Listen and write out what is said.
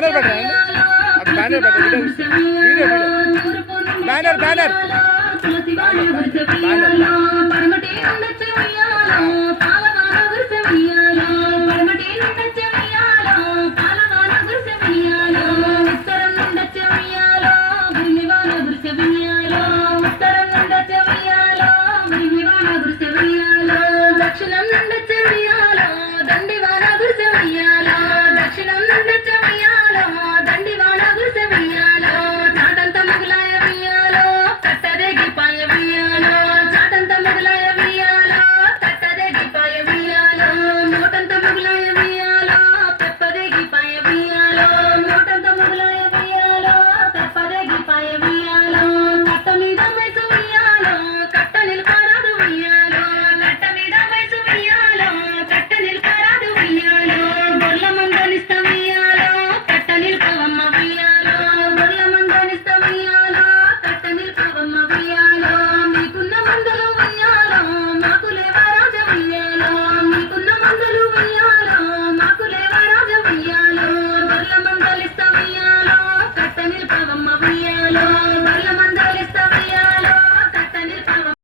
banner పెట్టండి అది banner పెట్టండి video video video banner banner banner